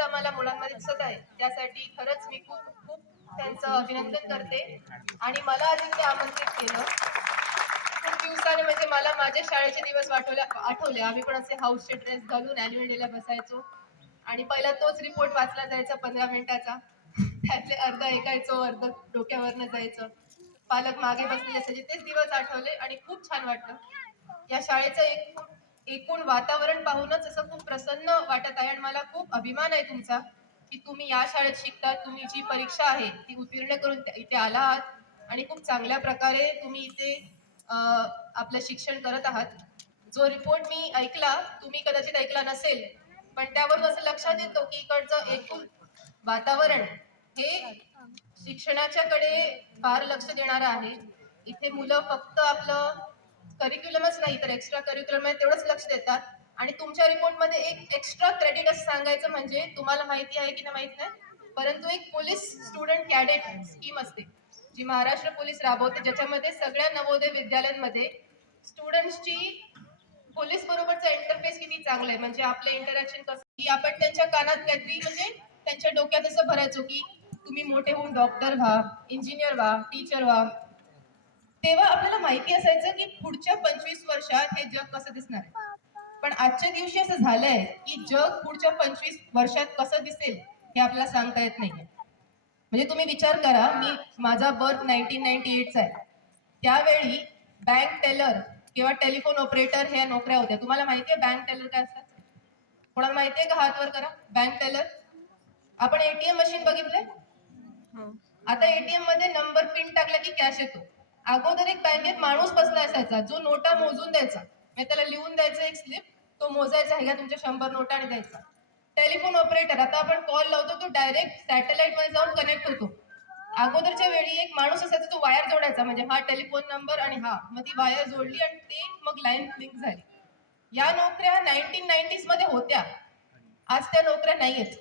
उत्सुकता मला मुलांमध्ये दिसत आहे, त्यासाठी खरंच मी खूप खूप त्यांचं अभिनंदन करते. आणि मला आज इथे आमंत्रित केलं. खूप दिवसाने म्हणजे मला माझे शाळेचे दिवस आठवले. आम्ही पण असे हाऊसचे ड्रेस घालून अॅन्युअल डेला बसायचो आणि पहिला तोच रिपोर्ट वाचला जायचा 15 मिनिटाचा. त्यातले अर्ध ऐकायचो, अर्ध डोक्यावरनं जायचं. पालक मागे बसलेले असायचे. तेच दिवस आठवले आणि खूप छान वाटलं. या शाळेचं एकूण वातावरण पाहूनच असं खूप प्रसन्न वाटत आहे आणि मला खूप अभिमान आहे तुमचा की तुम्ही या शाळेत शिकता. तुम्ही जी परीक्षा आहे ती उत्तीर्ण करून इथे आला आहात आणि खूप चांगल्या प्रकारे तुम्ही इथे आपलं शिक्षण करत आहात. जो रिपोर्ट मी ऐकला, तुम्ही कदाचित ऐकला नसेल, पण त्यावरून असं लक्षात येतं की इकडचं एकूण वातावरण हे शिक्षणाच्याकडे फार लक्ष देणारं आहे. इथे मुलं फक्त आपलं करिक्युलमच नाही तर एक्स्ट्रा करिक्युलम आहे तेवढंच लक्ष देतात. आणि तुमच्या रिपोर्टमध्ये एक एक्स्ट्रा क्रेडिट असं सांगायचं म्हणजे तुम्हाला माहिती आहे की नाही माहित नाही, परंतु एक पोलीस स्टुडंट कॅडेट स्कीम असते जी महाराष्ट्र पोलीस राबवते, ज्याच्यामध्ये सगळ्या नवोदय विद्यालयांमध्ये स्टुडंट्सची पोलीस बरोबरचा इंटरफेस किती चांगलं आहे, म्हणजे आपलं इंटरॅक्शन कसं की आपण त्यांच्या कानात काहीतरी म्हणजे त्यांच्या डोक्यात असं भरायचो की तुम्ही मोठे होऊन डॉक्टर व्हा, इंजिनियर व्हा, टीचर व्हा. तेव्हा आपल्याला माहिती असायचं की पुढच्या 25 वर्षात हे जग कसं दिसणार आहे. पण आजच्या दिवशी असं झालंय की जग पुढच्या 25 वर्षात कसं दिसेल हे आपल्याला सांगता येत नाहीये. म्हणजे तुम्ही विचार करा, माझा बर्थ 1998 चा आहे. त्यावेळी बँक टेलर किंवा टेलिफोन ऑपरेटर ह्या नोकऱ्या होत्या. तुम्हाला माहितीये बँक टेलर काय असतात? कोणाला माहितीये का? हात वर करा. Bank teller. आपण एटीएम मशीन बघितलंय? आता एटीएम मध्ये नंबर पिन टाकला की कॅश येतो. अगोदर एक बँकेत माणूस बसला असायचा जो नोटा मोजून द्यायचा. म्हणजे त्याला लिहून द्यायचं एक स्लिप, तो मोजायचा ह्या तुमच्या 100 नोटा आणि द्यायचा. टेलिफोन ऑपरेटर, आता आपण कॉल लावतो तो डायरेक्ट सॅटेलाइट मध्ये जाऊन कनेक्ट होतो. अगोदरच्या वेळी एक माणूस असायचा तो वायर जोडायचा, म्हणजे हा टेलिफोन नंबर आणि हा, मग ती वायर जोडली आणि ते मग लाईन लिंक झाली. या नोकऱ्या 1990s मध्ये होत्या, आज त्या नोकऱ्या नाहीयेत.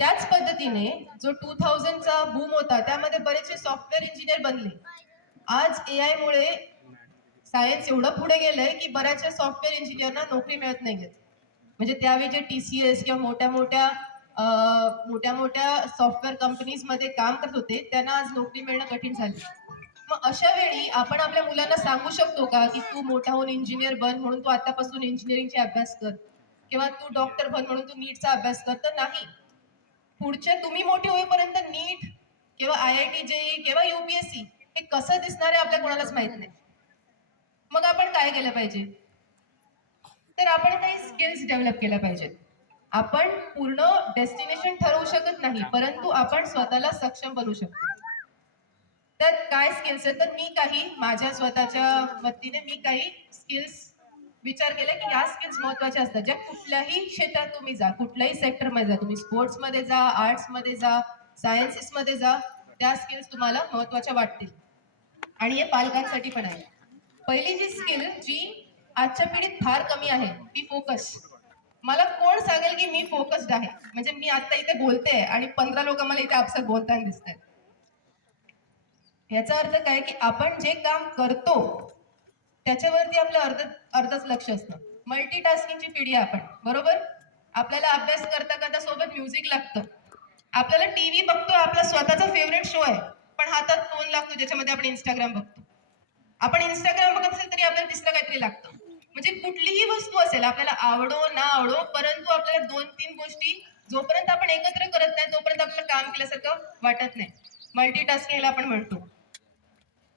त्याच पद्धतीने जो 2000चा बूम होता त्यामध्ये बरेचसे सॉफ्टवेअर इंजिनियर बनले. आज एआय मुळे सायन्स एवढं पुढे गेलंय की बऱ्याचशा सॉफ्टवेअर इंजिनियरना नोकरी मिळत नाहीयेत. म्हणजे त्यावेळी जे TCS किंवा मोठ्या मोठ्या सॉफ्टवेअर कंपनीज मध्ये काम करत होते त्यांना आज नोकरी मिळणं कठीण झालं. मग अशा वेळी आपण आपल्या मुलांना सांगू शकतो का की तू मोठा होऊन इंजिनियर बन म्हणून तू आतापासून इंजिनिअरिंगचे अभ्यास कर, किंवा तू डॉक्टर बन म्हणून तू नीटचा अभ्यास कर? तर नाही. पुढच्या तुम्ही मोठे होईपर्यंत नीट किंवा IIT JEE किंवा UPSC हे कसं दिसणार आहे आपल्या कोणालाच माहित नाही. मग आपण काय केलं पाहिजे? तर आपण काही स्किल्स डेव्हलप केल्या पाहिजेत. आपण पूर्ण डेस्टिनेशन ठरवू शकत नाही, परंतु आपण स्वतःला सक्षम बनवू शकतो. तर काय स्किल्स आहेत? तर मी काही माझ्या स्वतःच्या वतीने मी काही स्किल्स विचार केला की या स्किल्स महत्वाच्या असतात, ज्या कुठल्याही क्षेत्रात तुम्ही जा, कुठल्याही सेक्टरमध्ये जा, तुम्ही स्पोर्ट्समध्ये जा, आर्ट्समध्ये जा, सायन्सेसमध्ये जा, त्या स्किल्स तुम्हाला महत्वाच्या वाटतील. आणि हे पालकांसाठी पण आहे. पहिली जी स्किल जी आजच्या पिढीत फार कमी आहे ती फोकस. मला कोण सांगेल की मी फोकस्ड आहे? म्हणजे मी आता इथे बोलते आणि 15 लोक मला इथे आपसात बोलताना दिसत आहेत. याचा अर्थ काय की आपण जे काम करतो त्याच्यावरती आपलं अर्धच लक्ष असतं. मल्टीटास्किंगची पिढी आपण, बरोबर? आपल्याला अभ्यास करता करता सोबत म्युझिक लागतं. आपल्याला टीव्ही बघतो, आपला स्वतःचा फेवरेट शो आहे, पण हातात फोन लागतो ज्याच्यामध्ये आपण इंस्टाग्राम बघतो. आपण इंस्टाग्राम बघत असेल तरी आपल्याला तिसरं काहीतरी लागतं. म्हणजे कुठलीही वस्तू असेल, आपल्याला आवडो ना आवडो, परंतु आपल्याला 2-3 गोष्टी जोपर्यंत आपण एकत्र करत नाही तोपर्यंत आपल्याला काम केल्यासारखं वाटत नाही. मल्टीटास्किंगला आपण म्हणतो.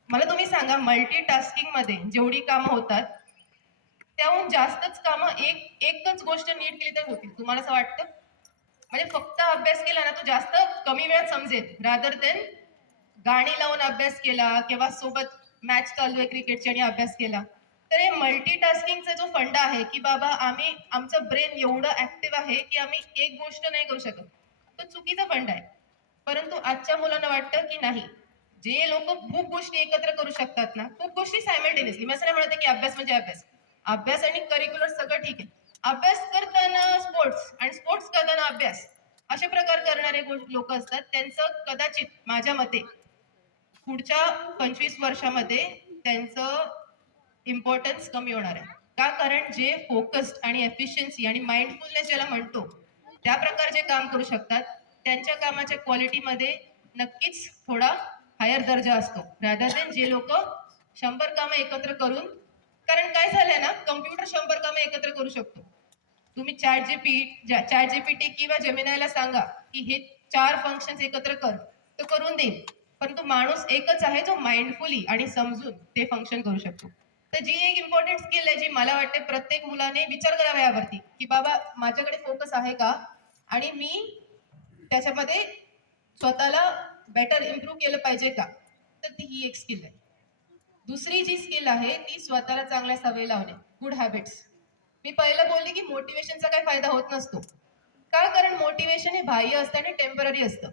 मला तुम्ही सांगा, मल्टीटास्किंग मध्ये जेवढी कामं होतात त्याहून जास्तच कामं एकच गोष्ट नीट केली तर होतील. तुम्हाला असं वाटतं? म्हणजे फक्त अभ्यास केला ना तो जास्त कमी वेळात समजेल, रादर देन गाणी लावून अभ्यास केला किंवा सोबत मॅच चालू आहे क्रिकेटची आणि अभ्यास केला. तर हे मल्टीटास्किंगचा जो फंडा आहे की बाबा आमचं ब्रेन एवढं ऍक्टिव्ह आहे की आम्ही एक गोष्ट नाही करू शकत, तो चुकीचा फंडा आहे. परंतु आजच्या मुलांना वाटतं की नाही, जे लोक खूप गोष्टी एकत्र करू शकतात ना, खूप गोष्टी सायमल्टेनियसली, मी असं नाही म्हणते की अभ्यास म्हणजे अभ्यास, अभ्यास आणि करिक्युलर सगळं ठीक आहे. अभ्यास करताना स्पोर्ट्स आणि स्पोर्ट्स करताना अभ्यास अशा प्रकार करणारे लोक असतात, त्यांचं कदाचित माझ्या मते पुढच्या 25 वर्षामध्ये त्यांचं इम्पॉर्टन्स कमी होणार आहे. का? कारण जे फोकस्ड आणि एफिशियन्सी आणि माइंडफुलनेस ज्याला म्हणतो त्या प्रकारचे काम करू शकतात, त्यांच्या कामाच्या क्वालिटीमध्ये नक्कीच थोडा हायर दर्जा असतो रादर देन जे लोक 100 कामं एकत्र करून. कारण काय झालंय ना, कम्प्युटर 100 कामं एकत्र करू शकतो. तुम्ही चॅट जीपीटी किंवा जेमिनायला सांगा की हे 4 फंक्शन्स एकत्र कर, तो करून देईल. परंतु माणूस एकच आहे जो माइंडफुली आणि समजून ते फंक्शन करू शकतो. तर जी एक इम्पॉर्टंट स्किल आहे जी मला वाटते प्रत्येक मुलाने विचार करावा यावरती, की बाबा माझ्याकडे फोकस आहे का आणि मी त्याच्यामध्ये स्वतःला बेटर इम्प्रूव्ह केलं पाहिजे का. तर ती ही एक स्किल आहे. दुसरी जी स्किल आहे ती स्वतःला चांगल्या सवयी लावणे, गुड हॅबिट्स. मी पहिलं बोलले की मोटिवेशनचा काही फायदा होत नसतो का, कारण मोटिवेशन हे बाह्य असतं आणि टेम्पररी असतं.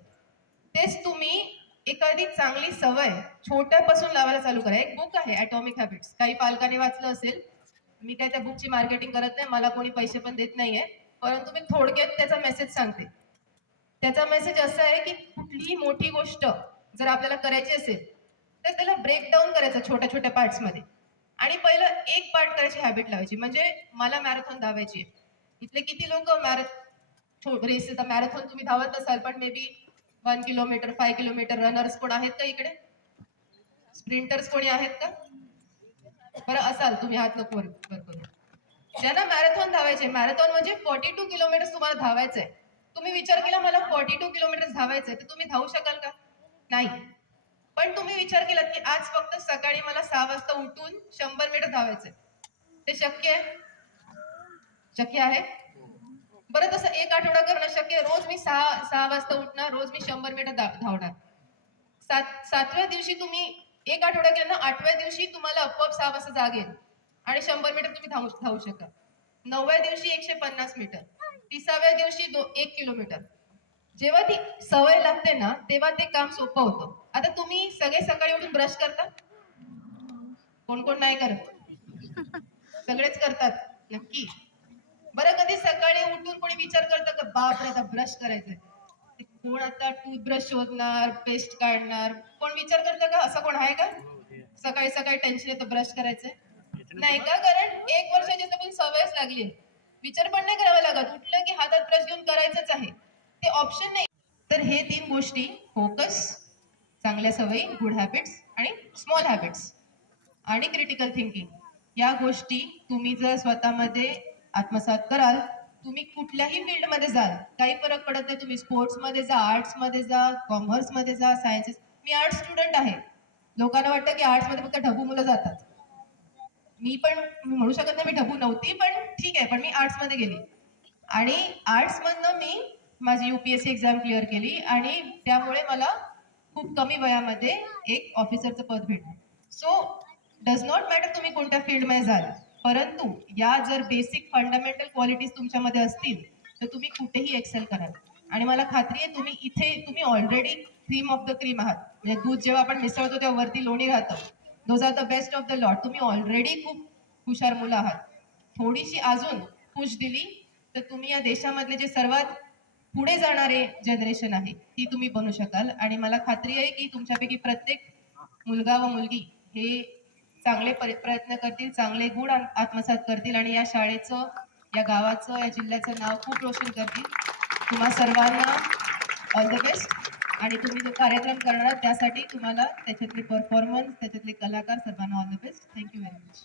तेच तुम्ही एखादी चांगली सवय छोट्यापासून लावायला चालू करा. एक बुक आहे ॲटॉमिक हॅबिट्स, काही पालकांनी वाचलं असेल. मी काय त्या बुकची मार्केटिंग करत नाही, मला कोणी पैसे पण देत नाहीये, परंतु मी थोडक्यात त्याचा मेसेज सांगते. त्याचा मेसेज असा आहे की कुठलीही मोठी गोष्ट जर आपल्याला करायची असेल तर त्याला ब्रेकडाऊन करायचं छोट्या छोट्या पार्ट्समध्ये आणि पहिलं एक पार्ट करायची हॅबिट लावायची. म्हणजे मला मॅरेथॉन धावायची आहे. इथले किती लोक रेस मॅरेथॉन तुम्ही धावत नसाल, पण may be 1 kilometre 5 kilometre runners कोण आहेत का इकडे? स्प्रिंटर्स कोणी आहेत का? बरं असाल तुम्ही, हात नको वर करू. ज्यांना मॅरेथॉन धावायचे, मॅरेथॉन म्हणजे 42 किलोमीटर तुम्हाला धावायचंय. तुम्ही विचार केला मला 42 किलोमीटर धावायचंय, तर तुम्ही धावू शकाल का? नाही. पण तुम्ही विचार केलात की आज फक्त सकाळी मला 6 वाजता उठून 100 मीटर धावायचंय, ते शक्य आहे? शक्य आहे? बरं तसं एक आठवडा करणं शक्य आहे. रोज मी 6 वाजता उठणार, रोज मी 100 मीटर धावणार. 7व्या दिवशी तुम्ही एक आठवडा केला ना, 8व्या दिवशी तुम्हाला आपोआप 6 वाजता जाग येईल आणि 100 मीटर तुम्ही धावू शकाल. 9व्या दिवशी 150 मीटर, 30व्या दिवशी 1 किलोमीटर. जेव्हा ती सवय लागते ना तेव्हा ते काम सोपं होतं. आता तुम्ही सगळे सकाळी उठून ब्रश करता? कोण कोण नाही करत? सगळेच करतात नक्की. बरं कधी सकाळी उठून कोणी विचार करतं का बापरे आता ब्रश करायचंय, कोण आता टूथब्रश शोधणार, पेस्ट काढणार, कोण विचार करतं का? असं कोण आहे का? सकाळी सकाळी टेन्शन येतं ब्रश करायचंय? नाही का? कारण 1 वर्षाची पण सवयच लागली. विचार पण नाही करावा लागत, उठलं की हातात ब्रश घेऊन करायचंच आहे, ते ऑप्शन नाही. तर हे 3 गोष्टी, फोकस, चांगल्या सवयी, गुड हॅबिट्स आणि स्मॉल हॅबिट्स आणि क्रिटिकल थिंकिंग, या गोष्टी तुम्ही जर स्वतःमध्ये आत्मसात कराल, तुम्ही कुठल्याही फील्डमध्ये जाल, काही फरक पडत नाही. तुम्ही स्पोर्ट्समध्ये जा, आर्ट्समध्ये जा, कॉमर्समध्ये जा, सायन्सेस. मी आर्ट्स स्टुडंट आहे. लोकांना वाटतं की आर्ट्समध्ये फक्त ढबू मुलं जातात. मी पण म्हणू शकत नाही मी ढबू नव्हती, पण ठीक आहे, पण मी आर्ट्समध्ये गेली आणि आर्ट्समधनं मी माझी UPSC एक्झाम क्लिअर केली आणि त्यामुळे मला खूप कमी वयामध्ये एक ऑफिसरचं पद भेटलं. सो डज नॉट मॅटर तुम्ही कोणत्या फील्डमध्ये जाल, परंतु या जर बेसिक फंडामेंटल क्वालिटीज तुमच्यामध्ये असतील तर तुम्ही कुठेही एक्सेल कराल. आणि मला खात्री आहे तुम्ही already cream of the cream आहात. म्हणजे दूध जेव्हा आपण मिसळतो तेव्हा वरती लोणी राहतं. Those are the best of the lot. तुम्ही ऑलरेडी खूप हुशार मुलं आहात. थोडीशी अजून पुश दिली तर तुम्ही या देशामधले जे सर्वात पुढे जाणारे जनरेशन आहे ती तुम्ही बनू शकाल. आणि मला खात्री आहे की तुमच्यापैकी प्रत्येक मुलगा व मुलगी हे चांगले प्रयत्न करतील, चांगले गुण आत्मसात करतील आणि या शाळेचं, या गावाचं, या जिल्ह्याचं नाव खूप रोशन करतील. तुम्हा सर्वांना ऑल द बेस्ट. आणि तुम्ही जो कार्यक्रम करणार त्यासाठी तुम्हाला त्याच्यातले परफॉर्मन्स, त्याच्यातले कलाकार सर्वांना all the best. Thank you very much.